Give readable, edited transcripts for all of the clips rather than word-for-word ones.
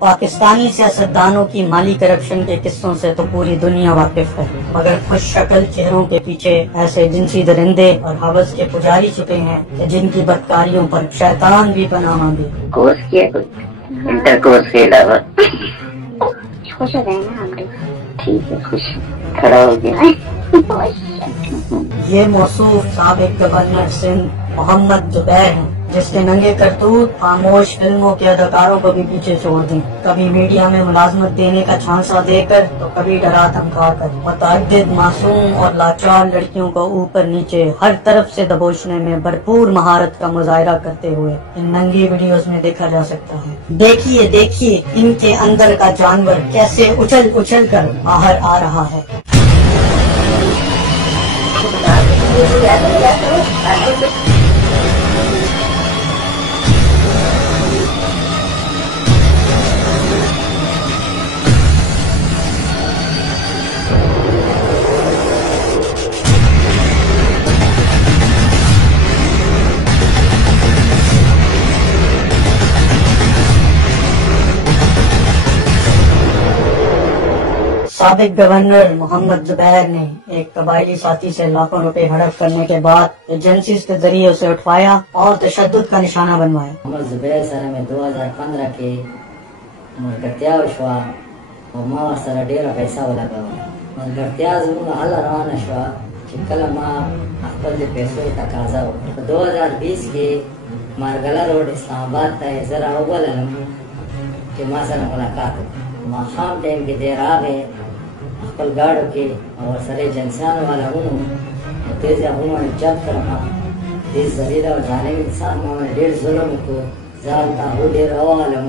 پاکستانی سیاستدانوں کی مالی کرپشن کے قصوں سے تو پوری دنیا واقف ہے، مگر خوش شکل چہروں کے پیچھے ایسے جنسی درندے اور حوث کے پجاری چھپے ہیں کہ جن کی بدکاریوں پر شیطان بھی پناہ مانگے۔ کورس کیا انٹر کورس کے علاوہ خوش ہو گئے نا ہم لوگ، ٹھیک ہے، خوش کھڑا ہو گیا۔ یہ موصوف سابق گورنر سندھ محمد زبیر ہیں، جس نے ننگے کرتوت خاموش فلموں کے اداکاروں کو بھی پیچھے چھوڑ دیں، کبھی میڈیا میں ملازمت دینے کا جھانسا دے کر تو کبھی ڈرا دھمکا کر متعدد معصوم اور لاچار لڑکیوں کو اوپر نیچے ہر طرف سے دبوچنے میں بھرپور مہارت کا مظاہرہ کرتے ہوئے ان ننگی ویڈیوز میں دیکھا جا سکتا ہے۔ دیکھیے دیکھیے ان کے اندر کا جانور کیسے اچھل اچھل کر باہر آ رہا ہے۔ سابق گورنر محمد زبیر نے ایک قبائلی ساتھی سے لاکھوں روپے ہڑپ کرنے کے بعد ایجنسیز کے ذریعے اسے اٹھوایا اور تشدد کا نشانہ بنوایا۔ محمد زبیر سره میں 2015 کې ملګرتیا وشوه او ما ورسره ډېره پیسه ولګوله. ملګرتیا زموږ هله روانه شوه چې کله ما خپل د پیسو تقاضا وکړه. په 2020 کې مارګله روډ اسلام آباد ته یې زه راوبللم چې ما سره ملاقات وکړي. ماښام ټایم کې دی راغی خپل ګاډو کې او ورسره ایجنسیانو والا ونو دې ځایونو باندې جب کړم. دې ذلیل او ظالم انسان ما باندې ډېر ظلم وکړو. ځان ته هو ډېر راوالم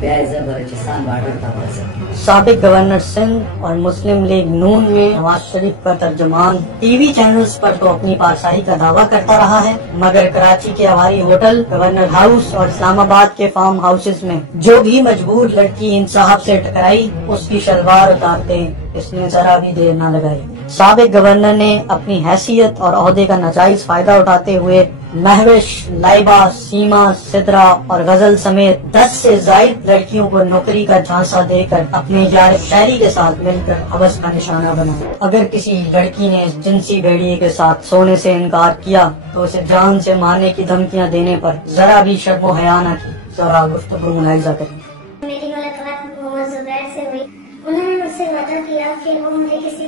بیا یې زه بلوچستان بارډر ته ورسېدم۔ سابق گورنر سندھ اور مسلم لیگ نون میں نواز شریف کا ترجمان ٹی وی چینلز پر تو اپنی پارسائی کا دعویٰ کرتا رہا ہے، مگر کراچی کے ہماری ہوٹل، گورنر ہاؤس اور اسلام آباد کے فارم ہاؤسز میں جو بھی مجبور لڑکی ان صاحب سے ٹکرائی اس کی شلوار اتارتے اس نے ذرا بھی دیر نہ لگائی۔ سابق گورنر نے اپنی حیثیت اور عہدے کا ناجائز فائدہ اٹھاتے ہوئے مہوش، لائبہ، سیما، سدرا اور غزل سمیت 10 سے زائد لڑکیوں کو نوکری کا جھانسا دے کر اپنی جانب شہری کے ساتھ مل کر حوث کا نشانہ بنا۔ اگر کسی لڑکی نے اس جنسی بھیڑیے کے ساتھ سونے سے انکار کیا تو اسے جان سے مارنے کی دھمکیاں دینے پر ذرا بھی شرم و حیا نہ کی۔ ذرا گفتگو ملاحظہ کریں۔ میری ملاقات محمد زبیر سے ہوئی، انہوں نے مجھ سے وعدہ کیا کہ وہ مجھے کسی